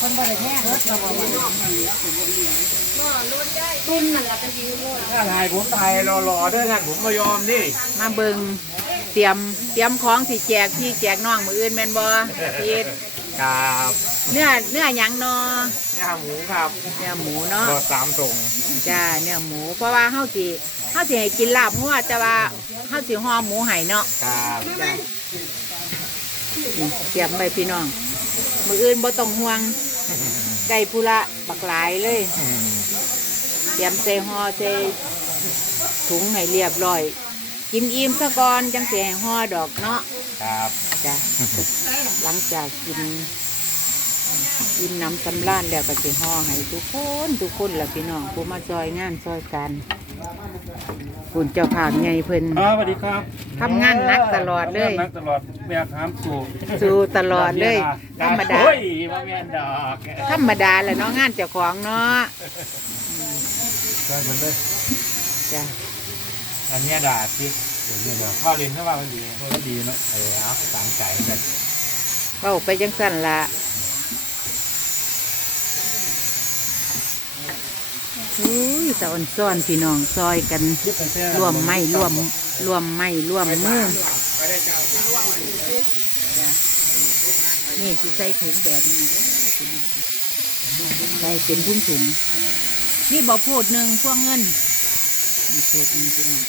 คนบ่ได้แท้รถเราบ่ว่าถ้าถ่ายผมถ่ายรอๆด้วยกันผมไม่ยอมดิมาเบิงเตรียมเตรียมของสิแจกพี่แจกน้องมืออื่นแม่นบ่พี่ครับเนื้อเนื้อหยังเนาะย่าหมูครับเนื้อหมูเนาะรอสามตรงจ้าเนื้อหมูเพราะว่าเฮาสิเฮาสิให้กินลาบงัวแต่ว่าเฮาสิห่อหมูให้เนาะครับจ้านี่เตรียมไปพี่น้องมืออื่นบ่ต้องห่วง ได้ผู้ละบักหลายเลยอืมเตรียมใส่ห่อใส่ถุงให้เรียบร้อย กินอิ่มซะก่อนจังสิให้ห่อดอกเนาะครับ จ้ะหลังจากกินกินน้ำสำล้านแล้วก็สิห่อให้ทุกคนทุกคนแหละพี่น้องผู้มาซอยงานซอยกันคุณเจ้าผางไงเพิ่น ครับสวัสดีครับ ทำงานหนักตลอดเลย ทำงานหนักตลอดแบกหามสู่สู้ตลอดเลย ธรรมดา โอ้ยมาแม่นดอกธรรมดาแหละเนาะงานเจ้าของเนาะใช่ผมเลยจ้ะอันเนี้ยด่าสิเดี๋ยวเดี๋ยวเข้าเรียนเข้ามามันดีโคตรดีเนาะเออเอาสามไก่กันเว้าไปจังสั่นละอุ้ยตะอ่อนซ่อนพี่น้องซอยกัน ร่วมไม่ร่วม ร่วมไม่ร่วมมือจ้ะนี่สิใส่ถุงแบบนี้เด้อพี่น้องใส่เป็นถุงถุงๆนี่บอกพูดหนึ่งพวกเงินนี่พูดหนึ่งพี่น้อง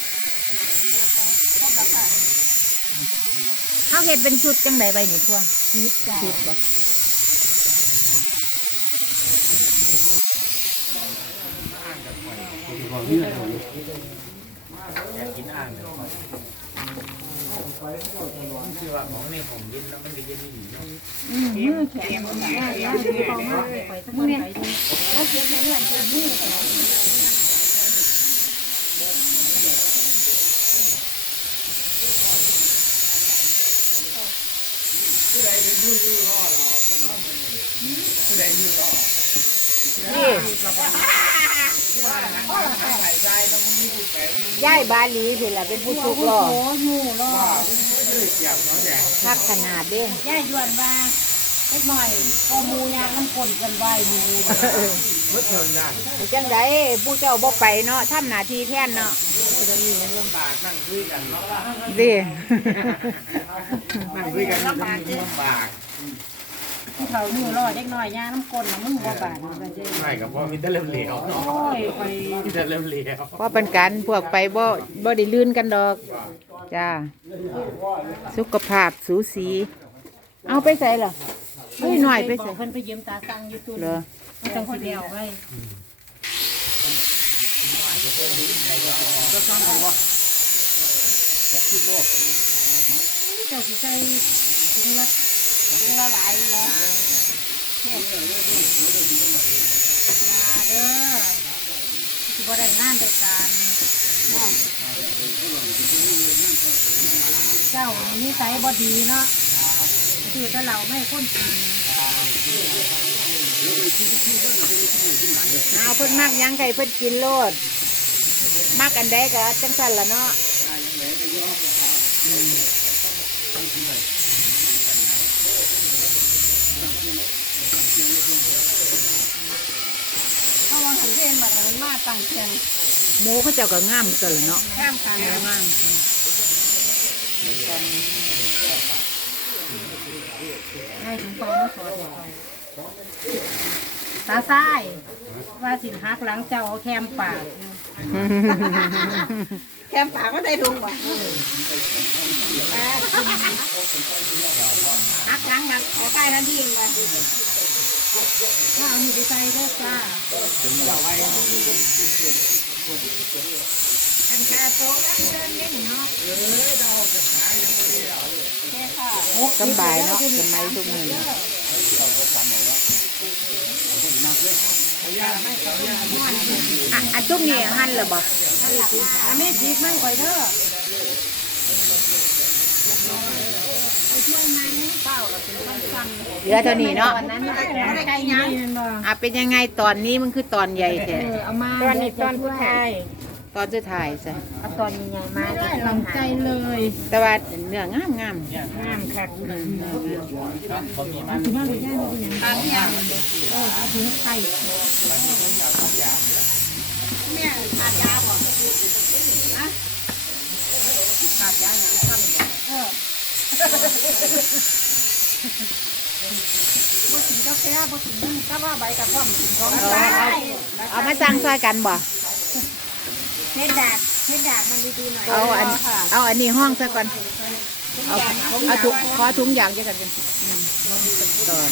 เขาเห็ดเป็นชุดจังไดใบนี่พวกชุดชุดบ่ อยากกินอ่างเลยคือว่าของในของเย็นแล้วมันจะเย็นดีเนาะมือแข็งแข็งแล้วคือเขามาไปทั้งคนไปดูเขาเก็นเรื่องเก็บมือนี่ ย่ายบาหลีสิล่ะเป็นผู้ชุกหล่อโอ้ยูรอทักขนาดเด้ย่ายด่วนว่าเล็กหน่อยก็มูยางน้ำคนกันไหวมูเมื่อเทินได้ผู้จังไดผู้เจ้าบ่ไปเนาะทำหน้าที่แทนเนาะจะมีเงินลำบากนั่งคุยกันเนาะดินั่งคุยกันมันมีลำบาก ที่เขายูรอเล็กหน่อยยางน้ำคนนะมึงบ่บาดมันก็จะไม่กับว่ามีแต่เริ่มเหลวเนาะโอ้ยไปมีแต่เริ่มเหลวเพราะเป็นการพวกไปบ่บ่ได้ลื่นกันดอกจ้าสุขภาพสูสี เอาไปใส่เหรอเฮ้ยหน่อยไปใส่เพิ่นไปยืมตาตังอยู่ตู้เหรอมันจังคนเดียวไว้เจ้าสิใส่ถุงละถุง ละหลายละยาเด้อสิบ่ได้งานเดียวกันเจ้านี่นิสัยบ่ดีเนาะคือถ้าเราไม่คนกินเอาเพิ่นมักยังไก่เพิ่นกินโลดมักอันใดก็จังสั่นละเนาะว่าหันเรียนแบบนั้น มาตั้งเชียงหมูเขาเจ้าก็งามกันล่ะเนาะข้ามทางหมูงามให้ถึงปอมาสอนตาซ้ายว่าสินฮักหลังเจ้าเอาแคมปาก แคมปากก็ได้ดุงบ่ฮักหลังมันขอใกล้ทันทีเองบ่ถ้าเอานี่ไปใส่เด้อจ้า อันคาโต๊ะแล้วเดินเล่นเนาะเออดอกจะขายยังไม่ได้แค่ค่ะสำบายเนาะสมัยทุกมื้อนี้อะอันทุกนี้หั่นแล้วบ่อันนี้จีบไม่ค่อยเด้อเหลือเท่านี้เนาะนั้นไม่ได้ไก่ยังอะเป็นยังไงตอนนี้มันคือตอนใหญ่แท้เอามาตอนนี้ตอนผู้ชายตอนจะถ่ายซะเอาตอนใหญ่ๆมาไม่ได้หลังใจเลยแต่ว่าเนื้องามงามงามค่ะๆอืมถือว่าเป็นย่างเป็นอย่างตามอย่างเออเอาถึงไข่กา แฟบ่ถึงนึงก็ว่าใบกระท่อมกินของเอาเอาเอามาสั่งซอยกันบ่เฮ็ดดากเฮ็ดดากมันดีๆหน่อยเอาอันเอาอันนี้ห้องซะก่อนเอาเอาถุงขอถุงยางจะกันกันอืมตอน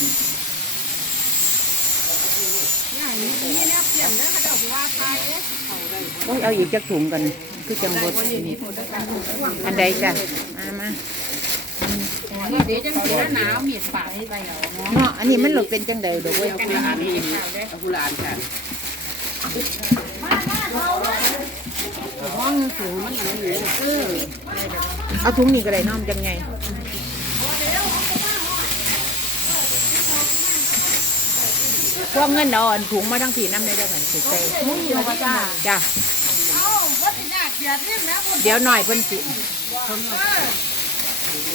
นี่แนวเปลี่ยนเด้อเขาเจ้าสิว่าตายเด้โอ้ยเอาอีกจักถุงกัน คือจังบดนี่อันใดจ้ะมามา เดี๋ยวจังสิหนาวมีดปากไปเอาเนาะอันนี้มันหลบเป็นจังใดดอกเว้ยห้องสูงมันอย่างนี้เออเอาถุงนี้ก็ได้น้อมจังไงพวกเงินเอาอันถุงมาทั้งสี่น้ำเลยได้ไหมสิใส่มุ้ยเราก็จ้าจ้ะเดี๋ยวหน่อยเพิ่นสิ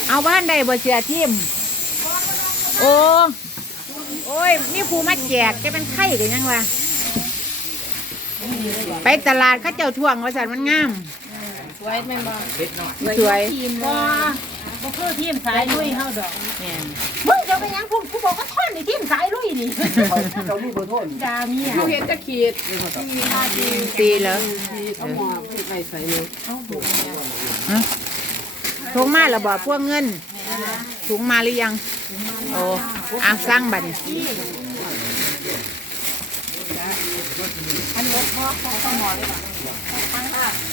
เอาบ้านใดบ่เสียทิมโอ้โอ้ยมีผู้มาแจกจะเป็นไข่กันยังวะไปตลาดเข้าเจ้าท่วงว่าสันมันงาม สวยแม่นบ่สวยทีมบ่บ่คือทีมสายลุยเฮาดอกแม่นมึงจะไปยังพูดกูบอกว่าท่อนนี่ทีมสายลุยนี่เจ้าลูกเบอร์โทษดาเมียเขาเห็นจะขีดปีแล้วเอาหมอไปใส่เลย ถุงมาแล้วบอกพวกเงินถุงมาหรือยัง โอ้อาสร้างบัตรอันนี้พ่อพ่อต้องหมอเลยป่ะ